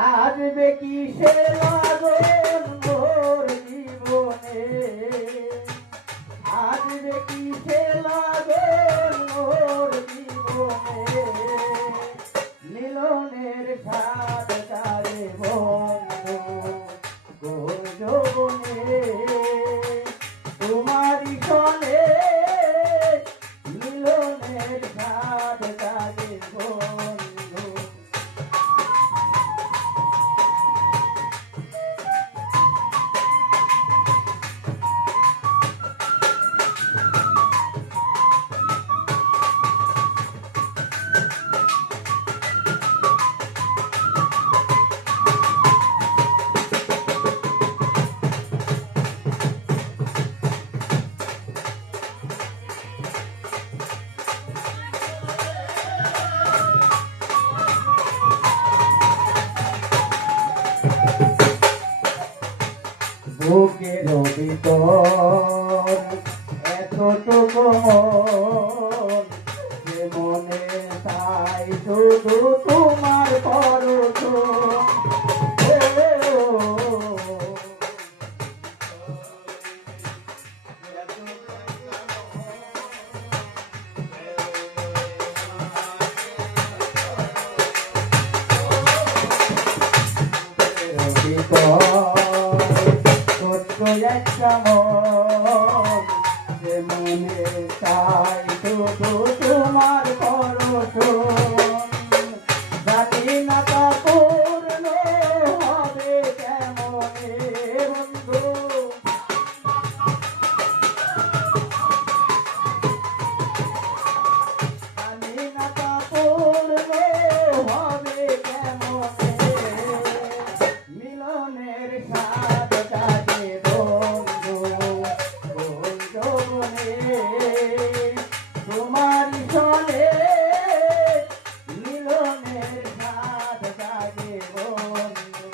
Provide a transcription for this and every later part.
আসবে কিসে লাগন মোর জীবনে, আসবে কিসে লাগন মোর জীবনে, মিলনের স্বাদ তারে বন্ধু গোর যৌবনে, তোমারি সনে মিলনের স্বাদ তারে বন্ধু। বুকের ভিতর এতটুকু মন, যে মনে তাই শুধু তোমার পরশ। একটা মন, যে মনে চাই শুধু তোমার পরশ, জানি না তা পূর্ণ হবে কেমনে বন্ধু, জানি না তা পূর্ণ হবে কেমনে, মিলনের স্বাদ জাগে তোমারি সনে মিলনের স্বাদ জাগে বন্ধু।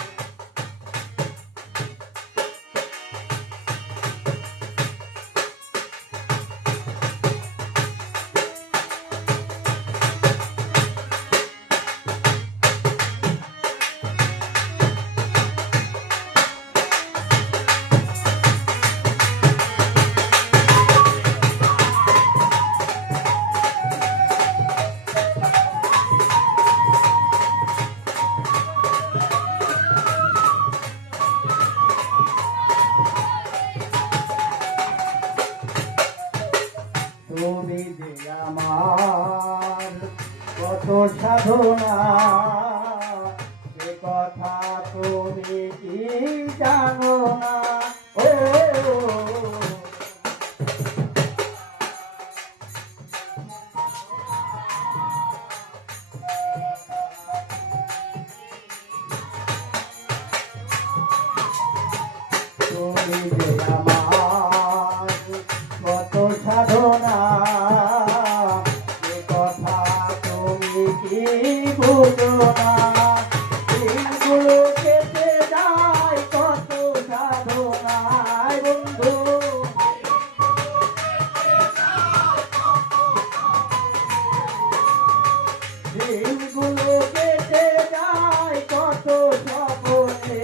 তুমি যে আমার কত সাধনা, সে কথা তুমি কি জানো না, ও তুমি যে আমার কত সাধনা, সে কথা তুমি কি বুঝো না, দিনগুলো কেটে যায় কত সাধনায় বন্ধু, দিনগুলো কেটে যায় কত স্বপ্নে,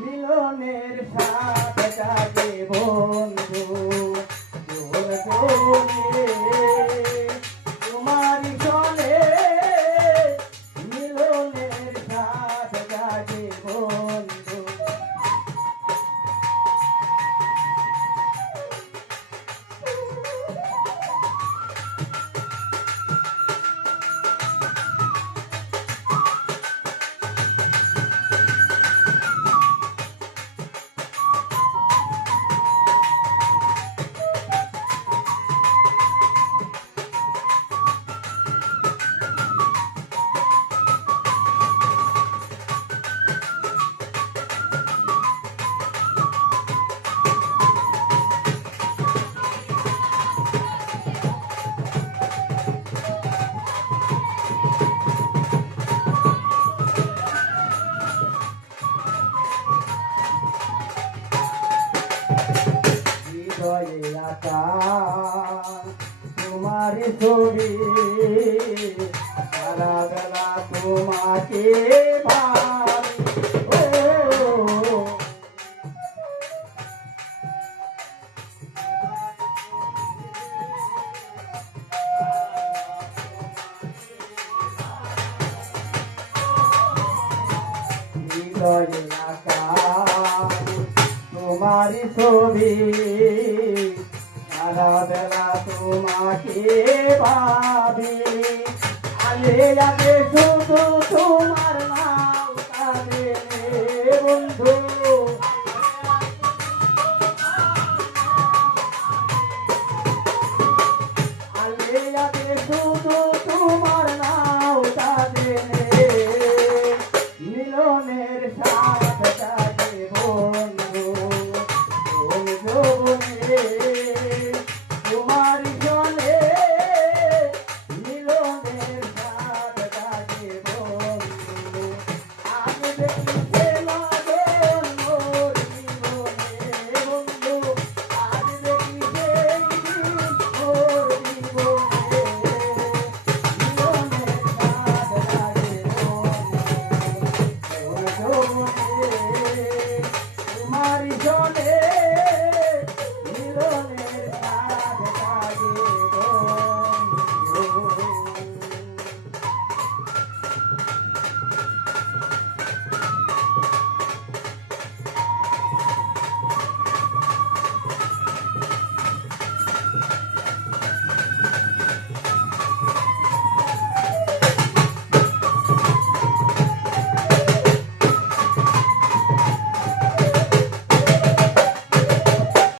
মিলনের তোমাকে ভাবি ও হৃদয়ে আঁকা তোমারই ছবি সারা বেলা তোমাকে ভাবি আলে আগে